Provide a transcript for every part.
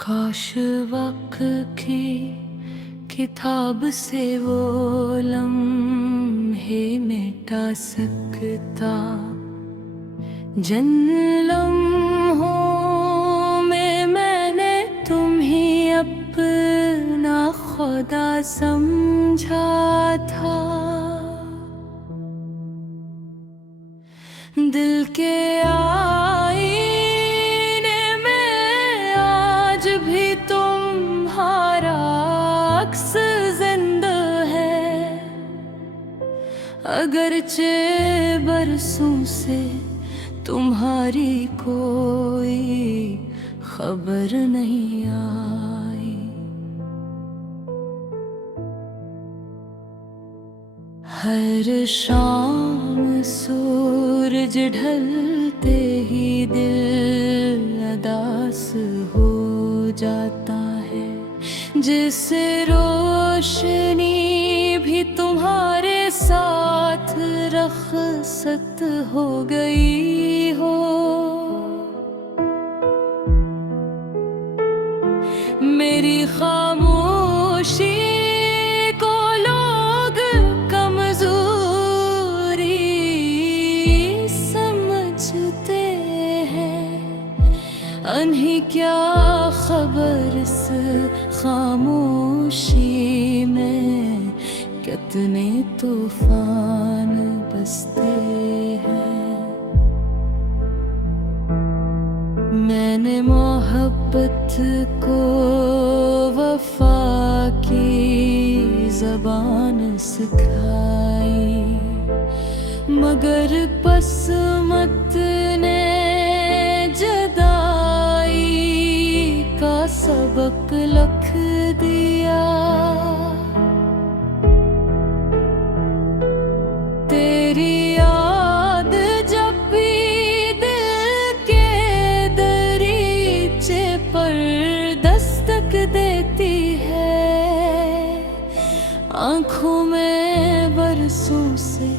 काश वक्त की किताब से वो लम्हे मिटा सकता, जिन लम्हों में मैंने तुम्हें अपना खुदा समझा था। दिल के आईने में आज भी तुम्हारा अक्स जिंदा है, अगरचे बरसों से तुम्हारी कोई खबर नहीं आई। हर शाम सूरज ढलते ही दिल उदास हो जाता है, जिस रोशनी भी तुम्हारे साथ रखसत हो गई हो। मेरी खामोशी को लोग कमजोरी समझते हैं, अन्हीं क्या खबर इस खामोशी में कितने तूफान बसते हैं। मैंने मोहब्बत को वफा की ज़बान सिखाई, मगर किस्मत ने जुदाई का सबक लिख दिया। तेरी याद जब भी दिल के दरीचे पर दस्तक देती है, आँखों में बरसों से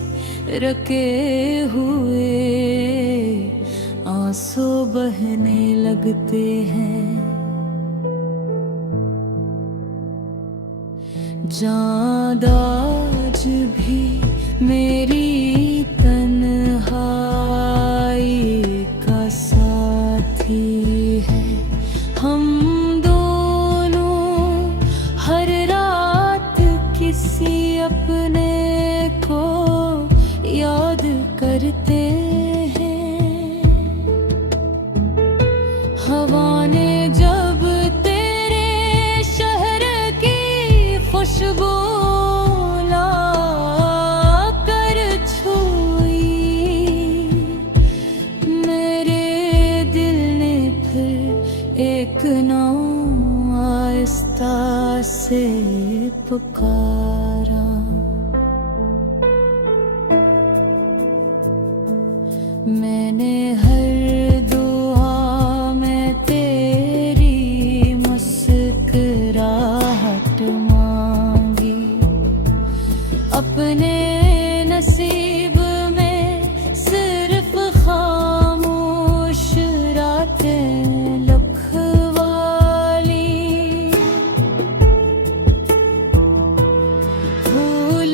रखे हुए आंसू बहने लगते हैं। चाँद आज भी मेरी तन्हाई का साथी है, हम दोनों हर रात किसी अपने को याद करते हैं। हवा ने जब तेरे शहर की खुशबू ला कर छुई, मेरे दिल ने फिर एक नाम आहिस्ता से पुकारा। मैंने हर दुआ में तेरी मुस्कुराहट मांगी, अपने नसीब में सिर्फ खामोश रातें लिखवाली। फूल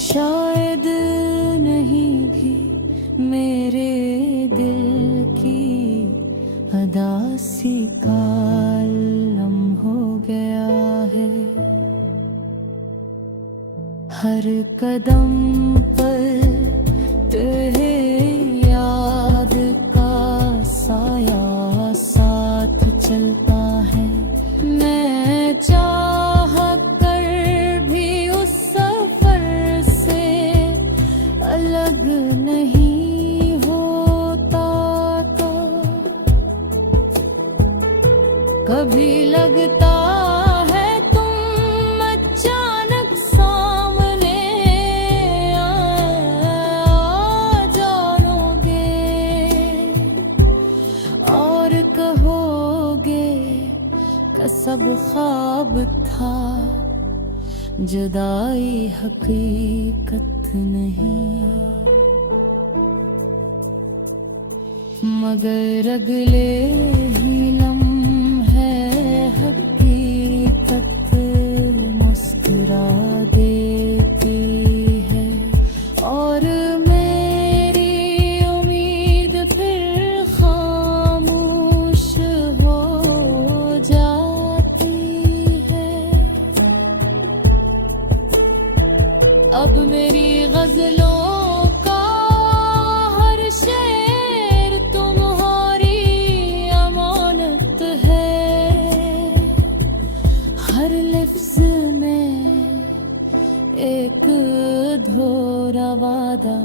शायद नहीं भी मेरे दिल की अदासी का आलम हो गया है। हर कदम पर तेरे याद का साया साथ चलता है। मैं चाह कर भी उस अलग नहीं होता था। कभी लगता है तुम अचानक सामने आ जाओगे और कहोगे का सब ख्वाब था, जुदाई हकीकत नहीं, मगर अगले ही लम्हे हकीकत मुस्कुरा देती है। और मेरी उम्मीद फिर खामोश हो जाती है। अब मेरी गजलों का हर शेर तुम्हारी अमानत है। हर लफ्ज में एक अधूरा वादा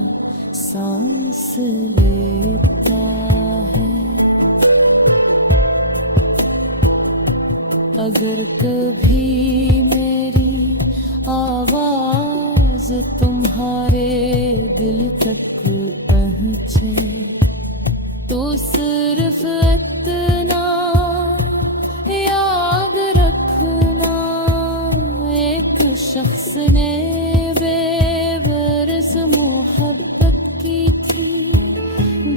सांस लेता है। अगर कभी मेरी आवाज तुम्हारे दिल तक पहुँचे तो सिर्फ इतना याद रखना, एक शख्स ने बेबरस मोहब्बत की थी,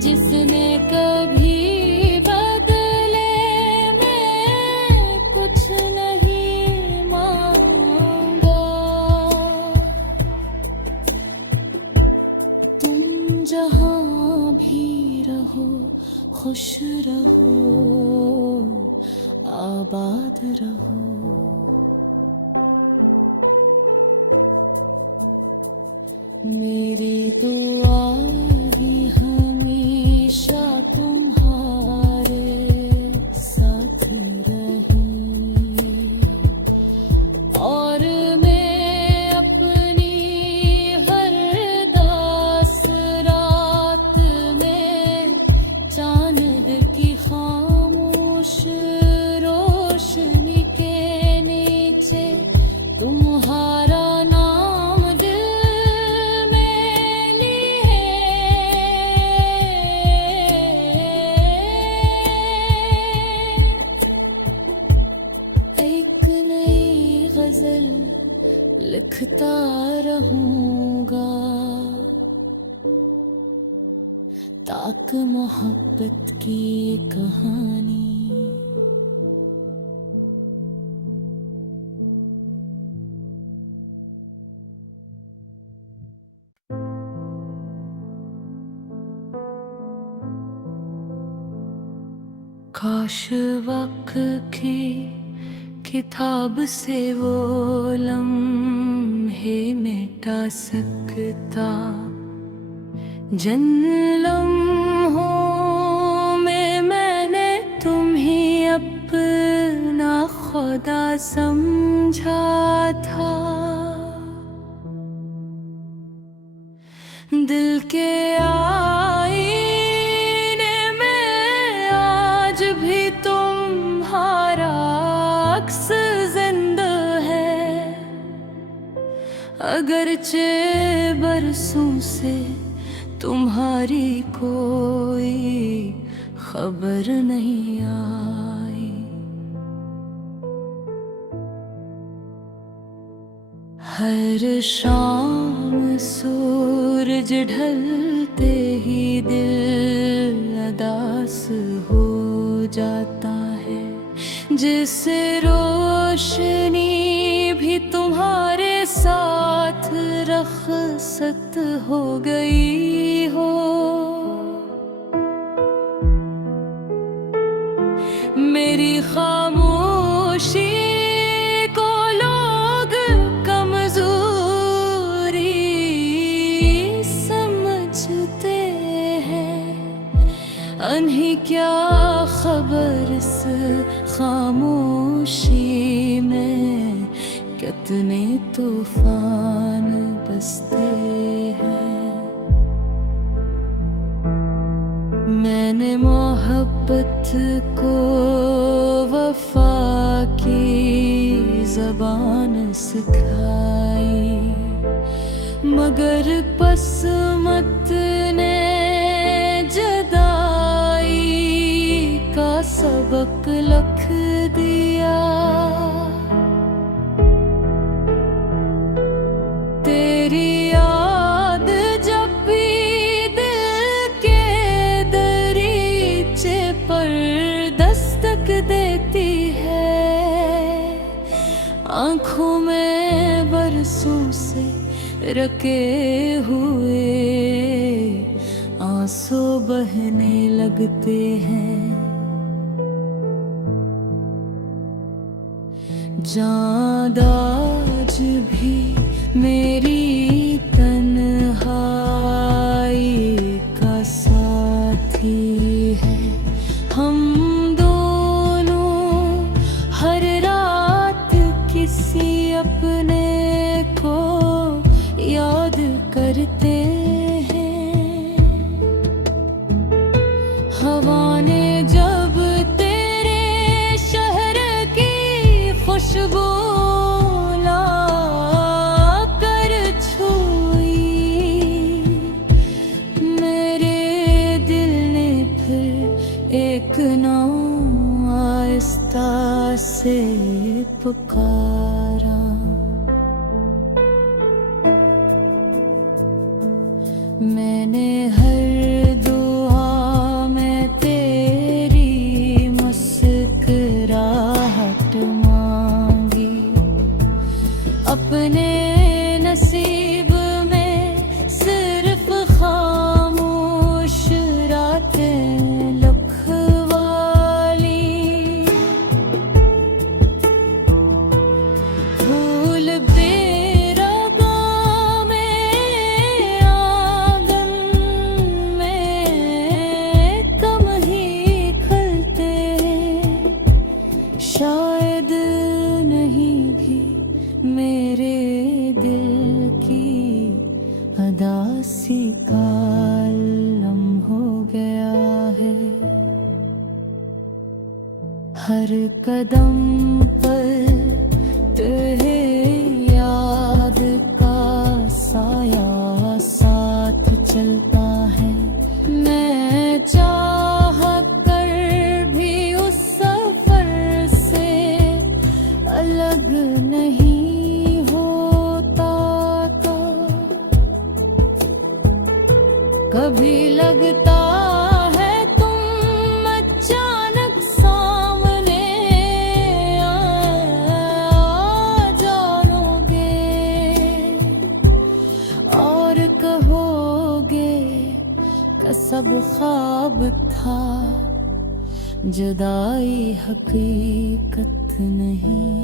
जिसने कभी बदले में कुछ नहीं मांगा। तुम जहाँ भी रहो खुश रहो, आबाद रहो। मेरी दुआ भी हमेशा तुम्हारे साथ रही। और मैं अपनी हर दास रात में चांद की खामोश रोशनी के नीचे तुम्हारा नाम दिल में लिए। एक नई गजल लिखता रहूंगा ताक मोहब्बत की कहानी। काश वक्त की किताब से वो लम्हे मिटा सकता, जिन लम्हों में मैंने तुम्हें अपना खुदा समझा था। दिल के आईने में आज भी तुम्हारा अक्स जिंदा है, अगरचे बरसों से तुम्हारी कोई खबर नहीं आई। हर शाम सूरज ढलते ही दिल अदास हो जाता है, जिससे रोशनी भी तुम्हारे साथ रखसत हो गई हो। मेरी खामोशी को लोग कमजोरी समझते हैं, अन्हीं क्या खबर इस खामोशी में कितने तूफान बसते हैं। मैंने मोहब्बत को वफा की ज़बान सिखाई, मगर किस्मत ने जुदाई का सबक लिख दिया। दस्तक देती है, आंखों में बरसों से रखे हुए आंसू बहने लगते हैं। चाँद आज भी मेरी तन्हाई का साथी है। हम दोनों हर रात किसी अपने को याद करते हैं। हवा ने जब तेरे शहर की खुशबू ला कर छुई, मेरे दिल ने फिर एक नाम आहिस्ता से पुकारा। मैंने हर दुआ में तेरी मुस्कुराहट मांगी, अपने नसीब में सिर्फ खामोश रातें लिखवाली। फूल बेरगा में आंगन में कम ही खिलते, शायद नहीं भी मेरे दिल की अदासी का आलम हो गया है। हर कदम पर तेरे याद का साया साथ चलता है। मैं चाह कर भी उस सफर से अलग नहीं होता था। कभी लगता है तुम अचानक सामने आ जाओगे और कहोगे कि सब ख्वाब था, जुदाई हकीकत नहीं।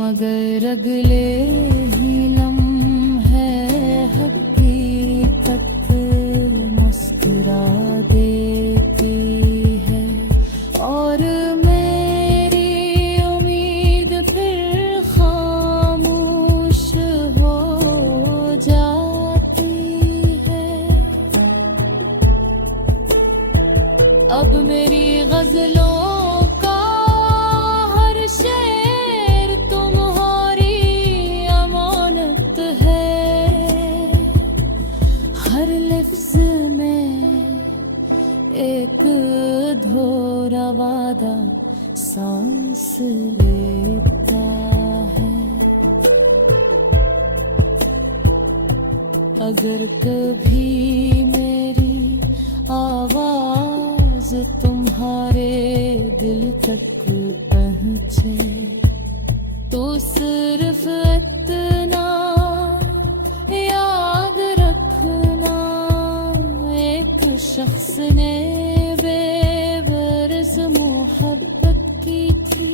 मगर अगले ही लम्हे हकीकत मुस्कुरा देती है, और मेरी उम्मीद फिर खामोश हो जाती है। अब मेरी गजलों का हर शेर तुम्हारी अमानत है। हर लफ्ज में एक अधूरा वादा सांस लेता है। अगर कभी मेरी आवाज तुम्हारे दिल तक पहुँचे, तो सिर्फ इतना याद रखना, एक शख्स ने बेवरस मोहब्बत की थी,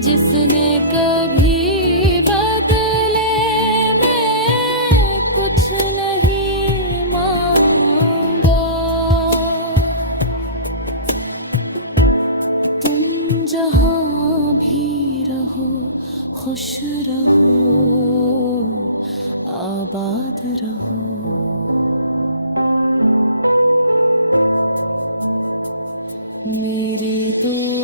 जिसने कभी बदले में कुछ नहीं मांगा। तुम जहाँ भी रहो खुश रहो, आबाद रहो। मेरी दुआ